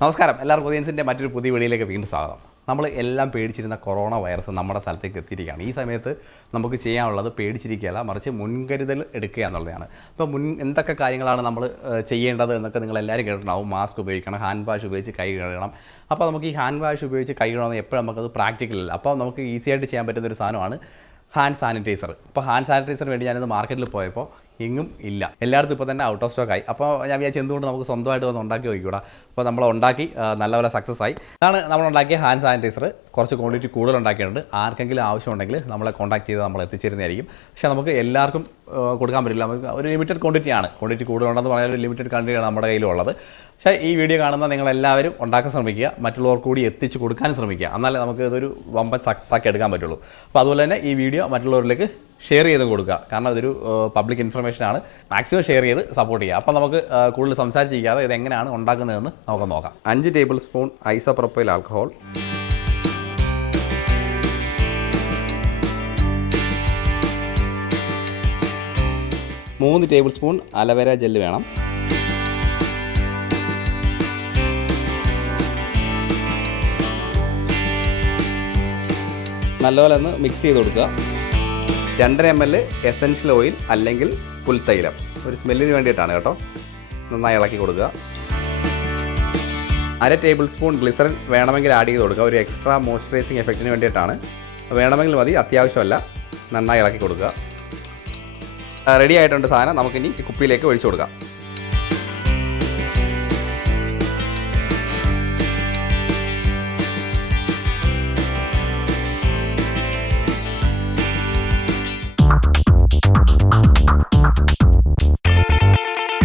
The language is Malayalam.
നമസ്കാരം, എല്ലാവർക്കും ഓഡിയൻസിൻ്റെ മറ്റൊരു പുതിയ വീഡിയോയിലേക്ക് വീണ്ടും സ്വാഗതം. നമ്മൾ എല്ലാം പേടിച്ചിരുന്ന കൊറോണ വൈറസ് നമ്മുടെ സ്ഥലത്തേക്ക് എത്തിയിരിക്കുകയാണ്. ഈ സമയത്ത് നമുക്ക് ചെയ്യാനുള്ളത് പേടിച്ചിരിക്കുകയല്ല, മറിച്ച് മുൻകരുതൽ എടുക്കുക എന്നുള്ളതാണ്. അപ്പോൾ എന്തൊക്കെ കാര്യങ്ങളാണ് നമ്മൾ ചെയ്യേണ്ടത് എന്നൊക്കെ നിങ്ങളെല്ലാവരും കേട്ടിട്ടുണ്ടാവും. മാസ്ക് ഉപയോഗിക്കണം, ഹാൻഡ് വാഷ് ഉപയോഗിച്ച് കൈ കഴുകണം. അപ്പോൾ നമുക്ക് ഈ ഹാൻഡ് വാഷ് ഉപയോഗിച്ച് കൈ കഴുകണമെന്ന് എപ്പോഴും നമുക്കത് പ്രാക്ടിക്കലല്ല. അപ്പോൾ നമുക്ക് ഈസി ആയിട്ട് ചെയ്യാൻ പറ്റുന്നൊരു സാധനമാണ് ഹാൻഡ് സാനിറ്റൈസർ. അപ്പോൾ ഹാൻഡ് സാനിറ്റൈസറിന് വേണ്ടി ഞാനിത് മാർക്കറ്റിൽ പോയപ്പോൾ എങ്ങും ഇല്ല, എല്ലായിടത്തും ഇപ്പോൾ തന്നെ ഔട്ട് ഓഫ് സ്റ്റോക്ക് ആയി. അപ്പോൾ ഞാൻ വിചാരിച്ചു എന്തുകൊണ്ട് നമുക്ക് സ്വന്തമായിട്ട് വന്ന് ഉണ്ടാക്കി നോക്കിക്കൂടാ. അപ്പോൾ നമ്മൾ ഉണ്ടാക്കി നല്ലപോലെ സക്സസ് ആയി. അതാണ് നമ്മൾ ഉണ്ടാക്കിയ ഹാൻഡ് സാനിറ്റൈസർ. കുറച്ച് ക്വാണ്ടിറ്റി കൂടുതൽ ഉണ്ടാക്കിയിട്ടുണ്ട്. ആർക്കെങ്കിലും ആവശ്യമുണ്ടെങ്കിൽ നമ്മളെ കോൺടാക്ട് ചെയ്ത് നമ്മൾ എത്തിച്ചേരുന്നതായിരിക്കും. പക്ഷേ നമുക്ക് എല്ലാവർക്കും കൊടുക്കാൻ പറ്റില്ല. നമുക്ക് ഒരു ലിമിറ്റഡ് ക്വാണ്ടിറ്റിയാണ്. ക്വാണ്ടിറ്റി കൂടുതലുണ്ടെന്ന് പറഞ്ഞാൽ ഒരു ലിമിറ്റഡ് ക്വാണ്ടിറ്റിയാണ് നമ്മുടെ കയ്യിലുള്ളത്. പക്ഷേ ഈ വീഡിയോ കാണുന്ന നിങ്ങളെല്ലാവരും ഉണ്ടാക്കാൻ ശ്രമിക്കുക, മറ്റുള്ളവർക്ക് കൂടി എത്തിച്ച് കൊടുക്കാൻ ശ്രമിക്കുക. എന്നാലേ നമുക്ക് ഇതൊരു വമ്പൻ സക്സസ് ആക്കി എടുക്കാൻ പറ്റുള്ളൂ. അപ്പോൾ അതുപോലെ തന്നെ ഈ വീഡിയോ മറ്റുള്ളവരിലേക്ക് ഷെയർ ചെയ്ത് കൊടുക്കുക. കാരണം ഇതൊരു പബ്ലിക് ഇൻഫർമേഷനാണ്. മാക്സിമം ഷെയർ ചെയ്ത് സപ്പോർട്ട് ചെയ്യുക. അപ്പോൾ നമുക്ക് കൂടുതൽ സംസാരിച്ചിരിക്കാതെ ഇതെങ്ങനെയാണ് ഉണ്ടാക്കുന്നതെന്ന് നമുക്ക് നോക്കാം. 5 table spoon isopropyl alcohol, 3 table spoon aloe vera gel വേണം, നല്ലപോലെ ഒന്ന് മിക്സ് ചെയ്ത് കൊടുക്കുക. 2.5 ml എസൻഷ്യൽ ഓയിൽ അല്ലെങ്കിൽ പുൽത്തൈലം, ഒരു സ്മെല്ലിന് വേണ്ടിയിട്ടാണ് കേട്ടോ. നന്നായി ഇളക്കി കൊടുക്കുക. 1/2 ടേബിൾ സ്പൂൺ ഗ്ലിസറിൻ വേണമെങ്കിൽ ആഡ് ചെയ്ത് കൊടുക്കുക. ഒരു എക്സ്ട്രാ മോയ്സ്ചറൈസിങ് എഫക്റ്റിന് വേണ്ടിയിട്ടാണ്. വേണമെങ്കിൽ മതി, അത്യാവശ്യമല്ല. നന്നായി ഇളക്കി കൊടുക്കുക. റെഡി ആയിട്ടുണ്ട് സാധനം. നമുക്കിനി കുപ്പിയിലേക്ക് ഒഴിച്ചു കൊടുക്കാം.